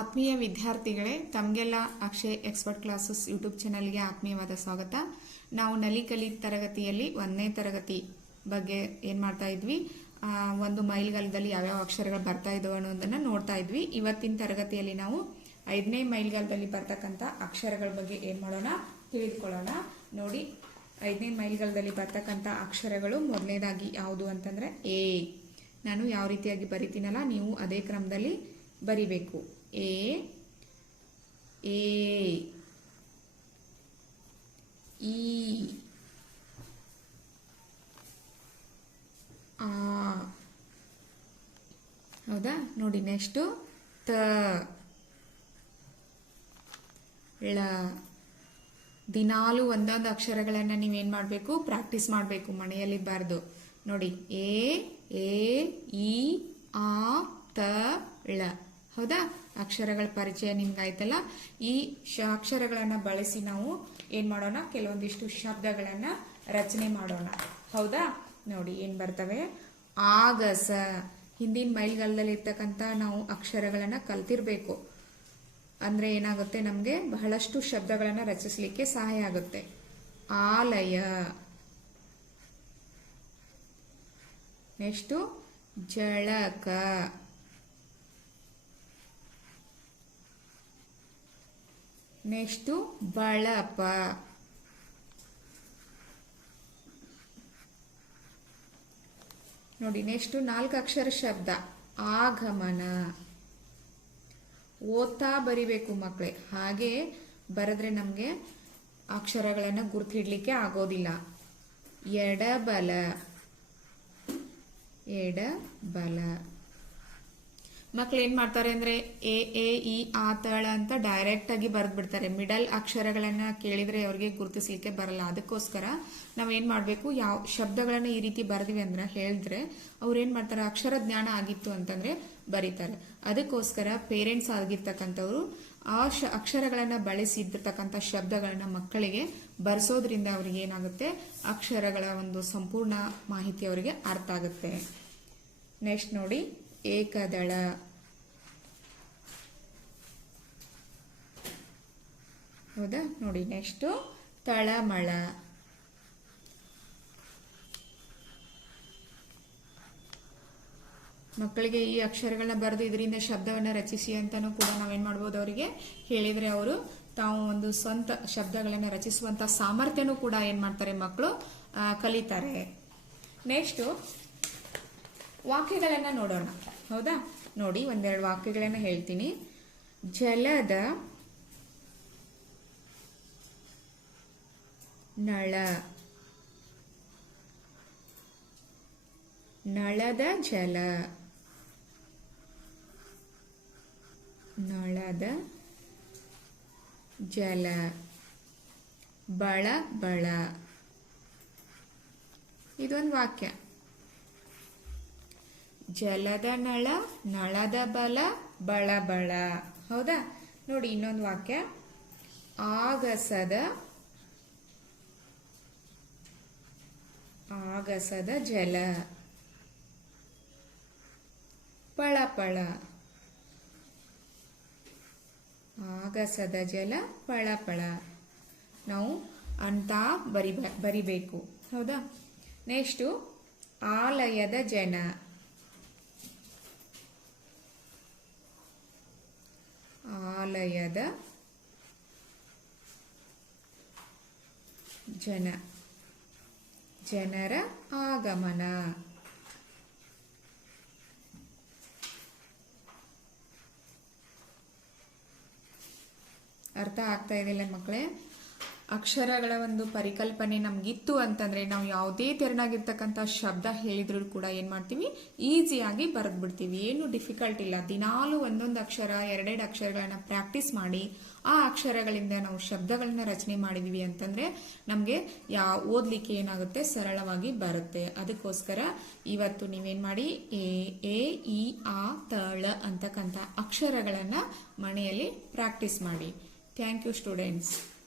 ಆತ್ಮೀಯ ವಿದ್ಯಾರ್ಥಿಗಳೇ, ತಮಗೆಲ್ಲ ಅಕ್ಷಯ್ ಎಕ್ಸ್ಪರ್ಟ್ ಕ್ಲಾಸಸ್ ಯೂಟ್ಯೂಬ್ ಚಾನಲ್ಗೆ ಆತ್ಮೀಯವಾದ ಸ್ವಾಗತ. ನಾವು ನಲಿ ಕಲಿ ತರಗತಿಯಲ್ಲಿ ಒಂದನೇ ತರಗತಿ ಬಗ್ಗೆ ಏನು ಮಾಡ್ತಾ ಇದ್ವಿ? ಒಂದು ಮೈಲ್ಗಾಲದಲ್ಲಿ ಯಾವ್ಯಾವ ಅಕ್ಷರಗಳು ಬರ್ತಾ ಇದ್ದಾವೆ ಅನ್ನೋದನ್ನು ನೋಡ್ತಾ ಇದ್ವಿ. ಇವತ್ತಿನ ತರಗತಿಯಲ್ಲಿ ನಾವು ಐದನೇ ಮೈಲ್ಗಾಲದಲ್ಲಿ ಬರ್ತಕ್ಕಂಥ ಅಕ್ಷರಗಳ ಬಗ್ಗೆ ಏನು ಮಾಡೋಣ, ತಿಳಿದುಕೊಳ್ಳೋಣ. ನೋಡಿ, ಐದನೇ ಮೈಲ್ಗಾಲದಲ್ಲಿ ಬರ್ತಕ್ಕಂಥ ಅಕ್ಷರಗಳು ಮೊದಲನೇದಾಗಿ ಯಾವುದು ಅಂತಂದರೆ ಎ. ನಾನು ಯಾವ ರೀತಿಯಾಗಿ ಬರಿತೀನಲ್ಲ, ನೀವು ಅದೇ ಕ್ರಮದಲ್ಲಿ ಬರಿಬೇಕು. ಎ ಎ, ಇ, ಆ. ಹೌದಾ? ನೋಡಿ ನೆಕ್ಸ್ಟು ತ, ಳ. ದಿನಾಲು ಒಂದೊಂದು ಅಕ್ಷರಗಳನ್ನು ನೀವೇನು ಮಾಡಬೇಕು? ಪ್ರಾಕ್ಟೀಸ್ ಮಾಡಬೇಕು ಮನೆಯಲ್ಲಿ ಬಾರ್ದು ನೋಡಿ, ಎ ಎ, ಇ, ಆ, ತ, ಳ. ಹೌದಾ? ಅಕ್ಷರಗಳ ಪರಿಚಯ ನಿಮ್ಗಾಯ್ತಲ್ಲ? ಈ ಅಕ್ಷರಗಳನ್ನು ಬಳಸಿ ನಾವು ಏನ್ ಮಾಡೋಣ? ಕೆಲವೊಂದಿಷ್ಟು ಶಬ್ದಗಳನ್ನ ರಚನೆ ಮಾಡೋಣ. ಹೌದಾ? ನೋಡಿ, ಏನ್ ಬರ್ತವೆ? ಆಗಸ. ಹಿಂದಿನ ಮೈಲ್ಗಾಲದಲ್ಲಿ ಇರ್ತಕ್ಕಂಥ ನಾವು ಅಕ್ಷರಗಳನ್ನ ಕಲ್ತಿರ್ಬೇಕು. ಅಂದ್ರೆ ಏನಾಗುತ್ತೆ ನಮಗೆ? ಬಹಳಷ್ಟು ಶಬ್ದಗಳನ್ನ ರಚಿಸಲಿಕ್ಕೆ ಸಹಾಯ ಆಗುತ್ತೆ. ಆಲಯ. ನೆಕ್ಸ್ಟು ಜಳಕ. ನೆಕ್ಸ್ಟು ಬಳಪ. ನೋಡಿ, ನೆಕ್ಸ್ಟು ನಾಲ್ಕು ಅಕ್ಷರ ಶಬ್ದ. ಆಗಮನ. ಓದ್ತಾ ಬರಿಬೇಕು ಮಕ್ಕಳೇ ಹಾಗೆ ಬರೆದ್ರೆ ನಮಗೆ ಅಕ್ಷರಗಳನ್ನು ಗುರ್ತಿಡ್ಲಿಕ್ಕೆ ಆಗೋದಿಲ್ಲ. ಎಡಬಲ. ಎಡಬಲ. ಮಕ್ಳು ಏನ್ ಮಾಡ್ತಾರೆ ಅಂದ್ರೆ ಎ ಎ, ಇ, ಆ ತಳ ಅಂತ ಡೈರೆಕ್ಟ್ ಆಗಿ ಬರೆದ್ ಬಿಡ್ತಾರೆ ಮಿಡಲ್ ಅಕ್ಷರಗಳನ್ನ ಕೇಳಿದ್ರೆ ಅವ್ರಿಗೆ ಗುರುತಿಸ್ಲಿಕ್ಕೆ ಬರಲ್ಲ. ಅದಕ್ಕೋಸ್ಕರ ನಾವ್ ಏನ್ ಮಾಡ್ಬೇಕು? ಯಾವ ಶಬ್ದಗಳನ್ನ ಈ ರೀತಿ ಬರೆದಿವಿ ಅಂದ್ರೆ ಹೇಳಿದ್ರೆ ಅವ್ರು ಏನ್ ಮಾಡ್ತಾರೆ? ಅಕ್ಷರ ಜ್ಞಾನ ಆಗಿತ್ತು ಅಂತಂದ್ರೆ ಬರೀತಾರೆ. ಅದಕ್ಕೋಸ್ಕರ ಪೇರೆಂಟ್ಸ್ ಆಗಿರ್ತಕ್ಕಂಥವ್ರು ಆ ಶ, ಅಕ್ಷರಗಳನ್ನ ಬಳಸಿದ್ದಿರ್ತಕ್ಕಂಥ ಶಬ್ದಗಳನ್ನ ಮಕ್ಕಳಿಗೆ ಬರೆಸೋದ್ರಿಂದ ಅವ್ರಿಗೆ ಏನಾಗುತ್ತೆ? ಅಕ್ಷರಗಳ ಒಂದು ಸಂಪೂರ್ಣ ಮಾಹಿತಿ ಅವರಿಗೆ ಅರ್ಥ ಆಗುತ್ತೆ. ನೆಕ್ಸ್ಟ್ ನೋಡಿ. ಏಕದಳ. ಹೌದಾ? ನೋಡಿ ನೆಕ್ಸ್ಟ್ ತಳಮಳ. ಮಕ್ಕಳಿಗೆ ಈ ಅಕ್ಷರಗಳನ್ನ ಬರೆದು ಇದರಿಂದ ಶಬ್ದವನ್ನು ರಚಿಸಿ ಅಂತಲೂ ಕೂಡ ನಾವೇನು ಮಾಡ್ಬೋದು ಅವರಿಗೆ? ಹೇಳಿದ್ರೆ ಅವರು, ತಾವು ಒಂದು ಸ್ವಂತ ಶಬ್ದಗಳನ್ನು ರಚಿಸುವಂತ ಸಾಮರ್ಥ್ಯನೂ ಕೂಡ ಏನು ಮಾಡ್ತಾರೆ ಮಕ್ಕಳು ಕಲಿತಾರೆ. ನೆಕ್ಸ್ಟ್ ವಾಕ್ಯಗಳನ್ನು ನೋಡೋಣ. ಹೌದಾ? ನೋಡಿ, ಒಂದೆರಡು ವಾಕ್ಯಗಳನ್ನು ಹೇಳ್ತೀನಿ. ಜಲದ ನಳ. ನಳದ ಜಲ. ನಳದ ಜಲ. ಬಳ ಬಳ. ಇದೊಂದು ವಾಕ್ಯ. ಜಲದ ನಳ, ನಳದ ಬಲ, ಬಳಬಳ. ಬಳ ಹೌದಾ? ನೋಡಿ ಇನ್ನೊಂದು ವಾಕ್ಯ. ಆಗಸದ ಆಗಸದ ಜಲ. ಪಳಪಳ. ಪಳ ಆಗಸದ ಜಲ, ಪಳಪಳ. ಪಳ ನಾವು ಅಂತ ಬರಿಬ, ಬರಿಬೇಕು. ಹೌದಾ? ನೆಕ್ಸ್ಟು, ಆಲಯದ ಜನ. ಆಲಯದ ಜನ ಜನರ ಆಗಮನ. ಅರ್ಥ ಆಗ್ತಾ ಇದೆಯಲ್ಲ ಮಕ್ಕಳೇ? ಅಕ್ಷರಗಳ ಒಂದು ಪರಿಕಲ್ಪನೆ ನಮ್ಗಿತ್ತು ಅಂತಂದ್ರೆ ನಾವು ಯಾವುದೇ ತೆರನಾಗಿರ್ತಕ್ಕಂಥ ಶಬ್ದ ಹೇಳಿದ್ರು ಕೂಡ ಏನ್ ಮಾಡ್ತೀವಿ? ಈಸಿಯಾಗಿ ಬರೆದ್ ಬಿಡ್ತೀವಿ ಏನು ಡಿಫಿಕಲ್ಟ್ ಇಲ್ಲ. ದಿನಾಲು ಒಂದೊಂದು ಅಕ್ಷರ, ಎರಡೆರಡು ಅಕ್ಷರಗಳನ್ನ ಪ್ರಾಕ್ಟೀಸ್ ಮಾಡಿ ಆ ಅಕ್ಷರಗಳಿಂದ ನಾವು ಶಬ್ದಗಳನ್ನ ರಚನೆ ಮಾಡಿದೀವಿ ಅಂತಂದ್ರೆ ನಮ್ಗೆ ಯಾ, ಓದ್ಲಿಕ್ಕೆ ಏನಾಗುತ್ತೆ? ಸರಳವಾಗಿ ಬರುತ್ತೆ. ಅದಕ್ಕೋಸ್ಕರ ಇವತ್ತು ನೀವೇನ್ ಮಾಡಿ? ಎ ಎ, ಇ, ಆ ತಳ ಅಂತಕ್ಕಂಥ ಅಕ್ಷರಗಳನ್ನ ಮನೆಯಲ್ಲಿ ಪ್ರಾಕ್ಟೀಸ್ ಮಾಡಿ. Thank you students